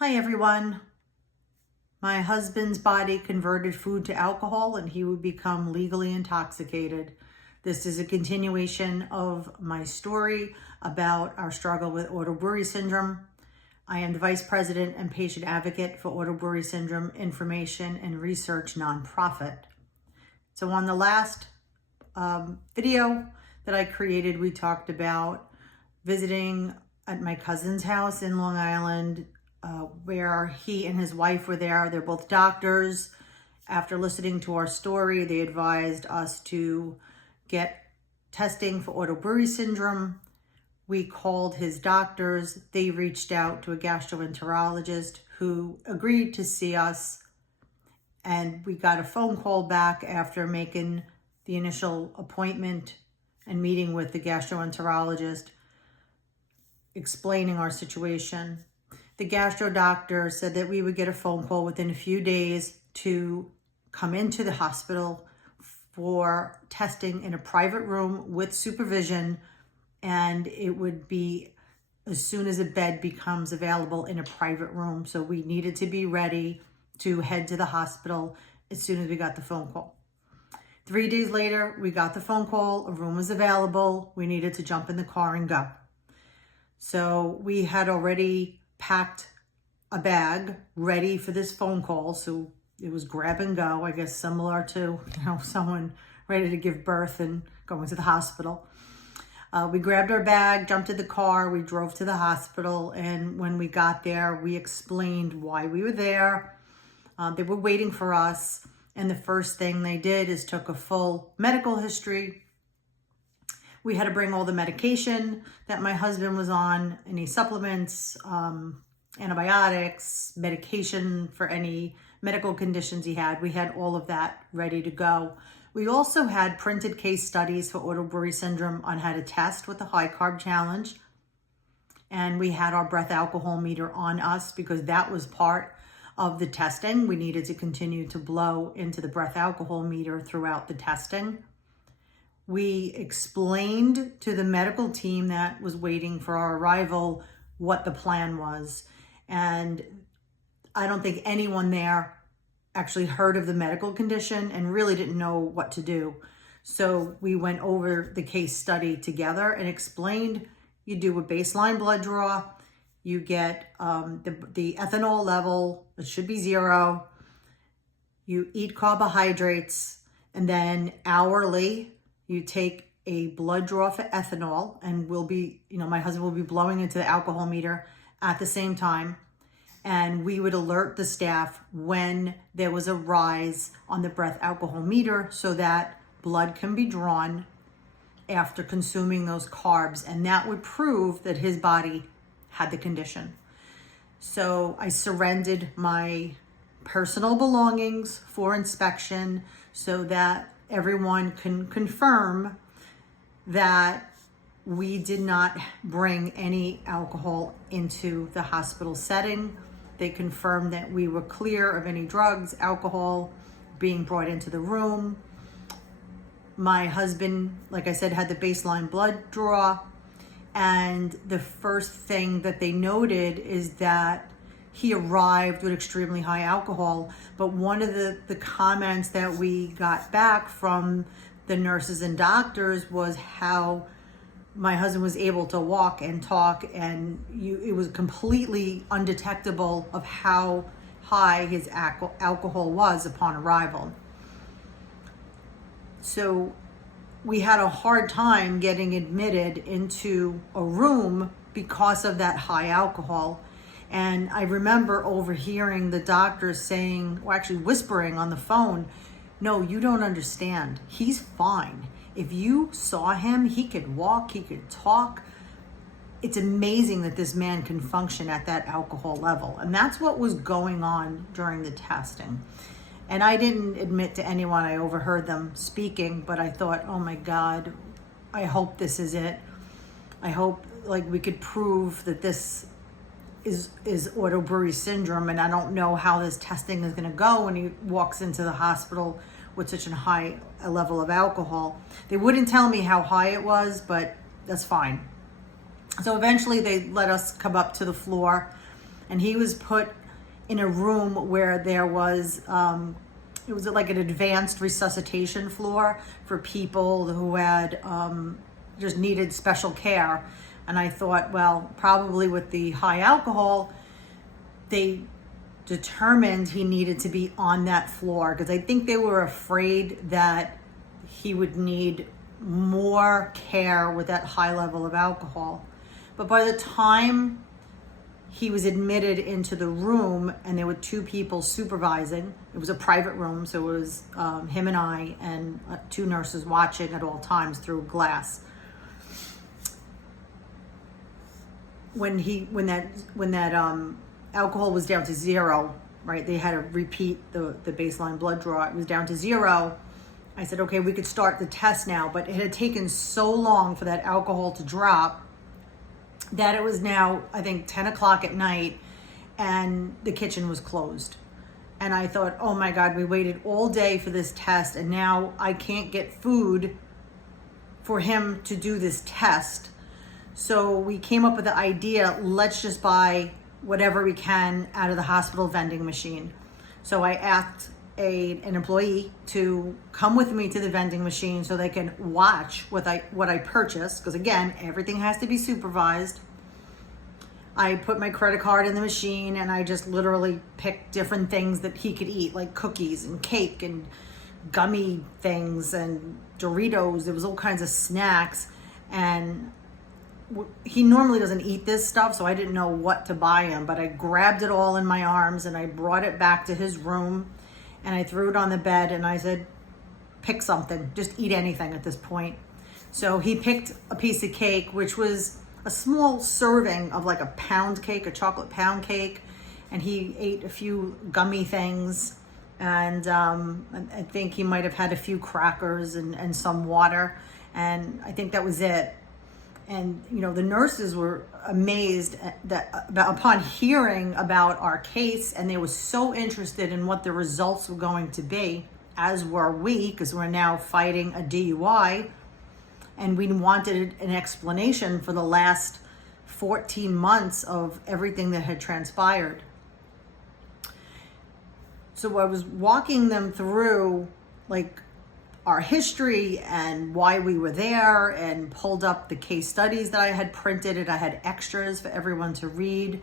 Hi everyone. My husband's body converted food to alcohol and he would become legally intoxicated. This is a continuation of my story about our struggle with auto-brewery syndrome. I am the Vice President and Patient Advocate for Auto-Brewery Syndrome Information and Research Nonprofit. So on the last video that I created, we talked about visiting at my cousin's house in Long Island, where he and his wife were there. They're both doctors. After listening to our story, they advised us to get testing for auto-brewery syndrome. We called his doctors. They reached out to a gastroenterologist who agreed to see us. And we got a phone call back after making the initial appointment and meeting with the gastroenterologist, explaining our situation. The gastro doctor said that we would get a phone call within a few days to come into the hospital for testing in a private room with supervision, and it would be as soon as a bed becomes available in a private room. So we needed to be ready to head to the hospital as soon as we got the phone call. 3 days later, we got the phone call, a room was available, we needed to jump in the car and go. So we had already packed a bag ready for this phone call. So it was grab and go, I guess similar to, someone ready to give birth and going to the hospital. We grabbed our bag, jumped in the car, we drove to the hospital. And when we got there, we explained why we were there. They were waiting for us. And the first thing they did is took a full medical history. We had to bring all the medication that my husband was on, any supplements, antibiotics, medication for any medical conditions he had. We had all of that ready to go. We also had printed case studies for auto-brewery syndrome on how to test with the high carb challenge. And we had our breath alcohol meter on us because that was part of the testing. We needed to continue to blow into the breath alcohol meter throughout the testing. We explained to the medical team that was waiting for our arrival what the plan was. And I don't think anyone there actually heard of the medical condition and really didn't know what to do. So we went over the case study together and explained you do a baseline blood draw, you get the ethanol level, it should be 0, you eat carbohydrates, and then hourly, you take a blood draw for ethanol, and we'll be, my husband will be blowing into the alcohol meter at the same time. And we would alert the staff when there was a rise on the breath alcohol meter so that blood can be drawn after consuming those carbs. And that would prove that his body had the condition. So I surrendered my personal belongings for inspection so that everyone can confirm that we did not bring any alcohol into the hospital setting. They confirmed that we were clear of any drugs, alcohol being brought into the room. My husband, like I said, had the baseline blood draw. And the first thing that they noted is that he arrived with extremely high alcohol. But one of the comments that we got back from the nurses and doctors was how my husband was able to walk and talk, and it was completely undetectable of how high his alcohol was upon arrival. So we had a hard time getting admitted into a room because of that high alcohol. And I remember overhearing the doctors saying, or actually whispering on the phone, "No, you don't understand. He's fine. If you saw him, he could walk, he could talk. It's amazing that this man can function at that alcohol level." And that's what was going on during the testing. And I didn't admit to anyone, I overheard them speaking, but I thought, oh my God, I hope this is it. I hope we could prove that this is auto-brewery syndrome, and I don't know how this testing is gonna go when he walks into the hospital with such a high level of alcohol. They wouldn't tell me how high it was, but that's fine. So eventually they let us come up to the floor And he was put in a room where there was, it was like an advanced resuscitation floor for people who had just needed special care. And I thought, well, probably with the high alcohol, they determined he needed to be on that floor, because I think they were afraid that he would need more care with that high level of alcohol. But by the time he was admitted into the room and there were two people supervising, it was a private room, so it was him and I and two nurses watching at all times through glass. When that alcohol was down to 0, right? They had to repeat the baseline blood draw. It was down to 0. I said, okay, we could start the test now. But it had taken so long for that alcohol to drop that it was now, I think, 10 o'clock at night, and the kitchen was closed. And I thought, oh my God, we waited all day for this test, and now I can't get food for him to do this test. So we came up with the idea, let's just buy whatever we can out of the hospital vending machine. So I asked an employee to come with me to the vending machine so they can watch what I purchased, because again, everything has to be supervised. I put my credit card in the machine and I just literally picked different things that he could eat, like cookies and cake and gummy things and Doritos. There was all kinds of snacks, and he normally doesn't eat this stuff, so I didn't know what to buy him, but I grabbed it all in my arms and I brought it back to his room and I threw it on the bed and I said, pick something, just eat anything at this point. So he picked a piece of cake, which was a small serving of like a pound cake, a chocolate pound cake, and he ate a few gummy things, and I think he might have had a few crackers and some water, and I think that was it. And the nurses were amazed upon hearing about our case, and they were so interested in what the results were going to be, as were we, because we're now fighting a DUI, and we wanted an explanation for the last 14 months of everything that had transpired. So I was walking them through like our history and why we were there, and pulled up the case studies that I had printed, and I had extras for everyone to read.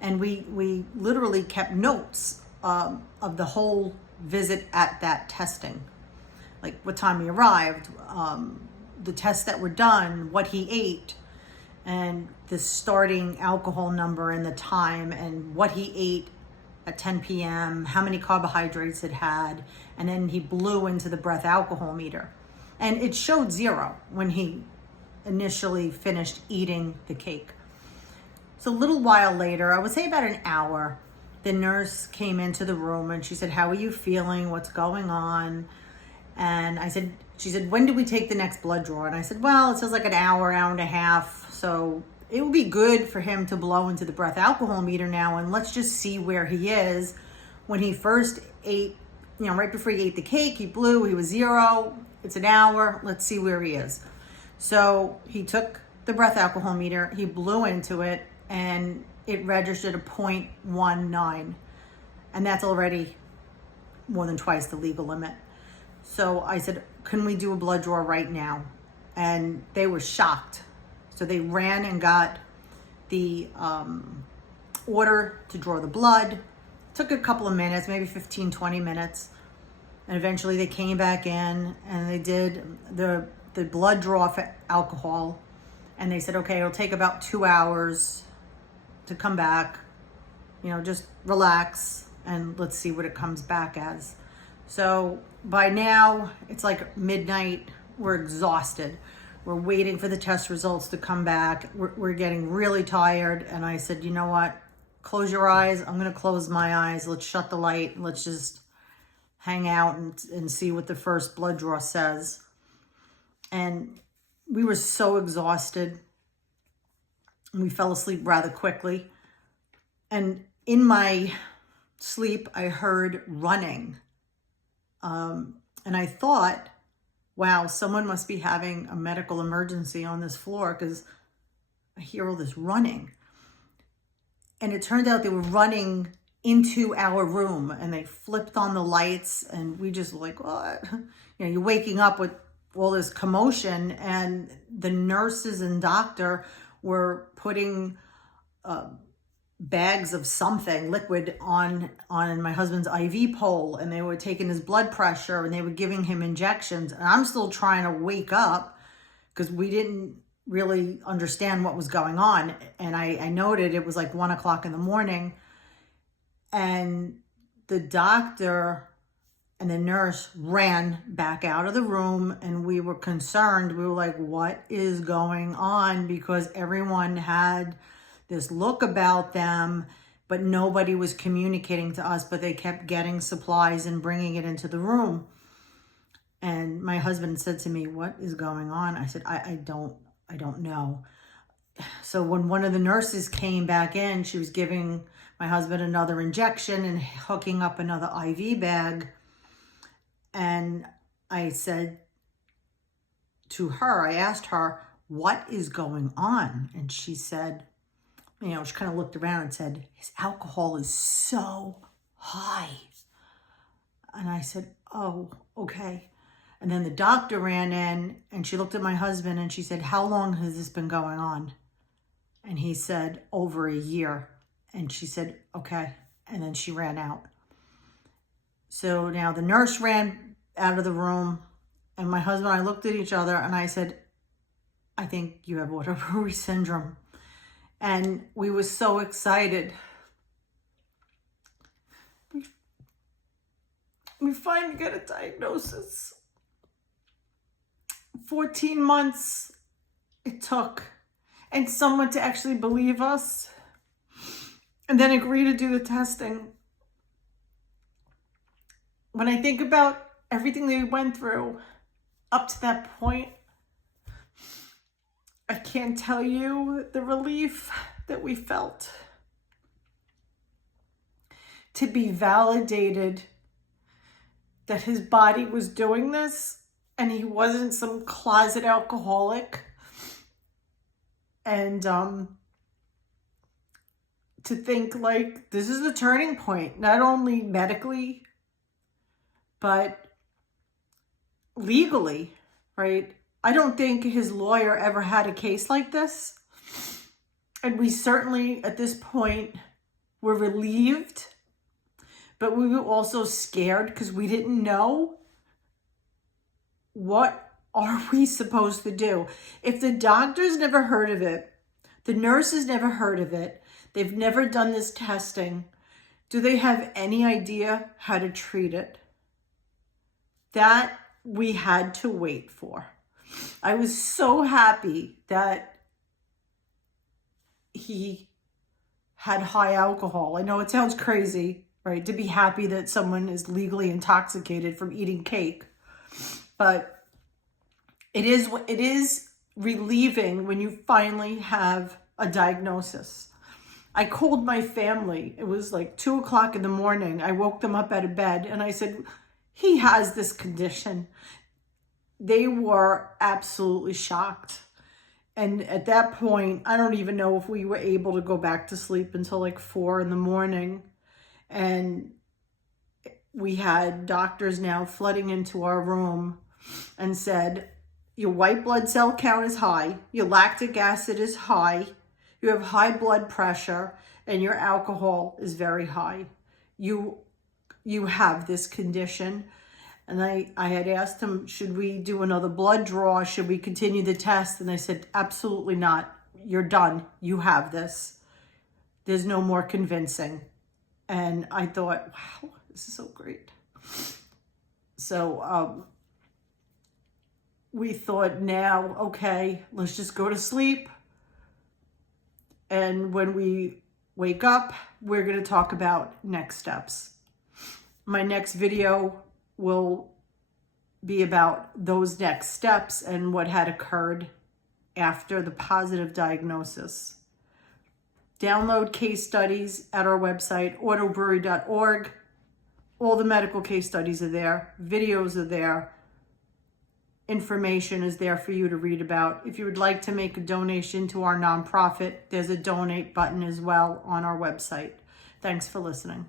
And we literally kept notes of the whole visit at that testing, like what time he arrived, the tests that were done, what he ate, and the starting alcohol number and the time, and what he ate at 10 p.m., how many carbohydrates it had, and then he blew into the breath alcohol meter. And it showed 0 when he initially finished eating the cake. So a little while later, I would say about an hour, the nurse came into the room and she said, how are you feeling? What's going on? And she said, when do we take the next blood draw? And I said, well, it says like an hour and a half. So it would be good for him to blow into the breath alcohol meter now, and let's just see where he is. When he first ate, right before he ate the cake, he blew, he was 0. It's an hour. Let's see where he is. So he took the breath alcohol meter, he blew into it, and it registered a 0.19. And that's already more than twice the legal limit. So I said, can we do a blood draw right now? And they were shocked. So they ran and got the order to draw the blood. Took a couple of minutes, maybe 15, 20 minutes. And eventually they came back in and they did the blood draw for alcohol. And they said, okay, it'll take about 2 hours to come back. Just relax and let's see what it comes back as. So by now, it's like midnight. We're exhausted. We're waiting for the test results to come back. We're getting really tired. And I said, you know what? Close your eyes. I'm going to close my eyes. Let's shut the light. Let's just hang out and see what the first blood draw says. And we were so exhausted. We fell asleep rather quickly. And in my sleep, I heard running. And I thought, wow, someone must be having a medical emergency on this floor, because I hear all this running. And it turned out they were running into our room and they flipped on the lights, and we just were like, what? You know, you're waking up with all this commotion, and the nurses and doctor were putting bags of something liquid on my husband's IV pole, and they were taking his blood pressure and they were giving him injections. And I'm still trying to wake up because we didn't really understand what was going on. And I noted it was like 1 o'clock in the morning, and the doctor and the nurse ran back out of the room, and we were concerned. We were like, what is going on? Because everyone had this look about them, but nobody was communicating to us, but they kept getting supplies and bringing it into the room. And my husband said to me, what is going on? I said, I don't know. So when one of the nurses came back in, she was giving my husband another injection and hooking up another IV bag. And I said to her, I asked her, what is going on? And she said, you know, she kind of looked around and said, his alcohol is so high. And I said, oh, okay. And then the doctor ran in and she looked at my husband and she said, how long has this been going on? And he said, over a year. And she said, okay. And then she ran out. So now the nurse ran out of the room, and my husband and I looked at each other and I said, I think you have auto-brewery syndrome. And we were so excited. We finally got a diagnosis. 14 months it took, and someone to actually believe us and then agree to do the testing. When I think about everything that we went through up to that point, I can't tell you the relief that we felt to be validated that his body was doing this and he wasn't some closet alcoholic. And to think like this is the turning point, not only medically, but legally, right? I don't think his lawyer ever had a case like this. And we certainly, at this point, were relieved, but we were also scared because we didn't know, what are we supposed to do? If the doctors never heard of it, the nurses never heard of it, they've never done this testing, do they have any idea how to treat it? That we had to wait for. I was so happy that he had high alcohol. I know it sounds crazy, right? To be happy that someone is legally intoxicated from eating cake. But it is relieving when you finally have a diagnosis. I called my family. It was like 2 o'clock in the morning. I woke them up out of bed and I said, he has this condition. They were absolutely shocked. And at that point, I don't even know if we were able to go back to sleep until like 4 in the morning. And we had doctors now flooding into our room and said, your white blood cell count is high, your lactic acid is high, you have high blood pressure, and your alcohol is very high. You have this condition. And I had asked him, should we do another blood draw? Should we continue the test? And they said, absolutely not. You're done. You have this. There's no more convincing. And I thought, wow, this is so great. So we thought now, okay, let's just go to sleep. And when we wake up, we're going to talk about next steps. My next video will be about those next steps and what had occurred after the positive diagnosis. Download case studies at our website, autobrewery.org. All the medical case studies are there. Videos are there. information is there for you to read about. If you would like to make a donation to our nonprofit, there's a donate button as well on our website. Thanks for listening.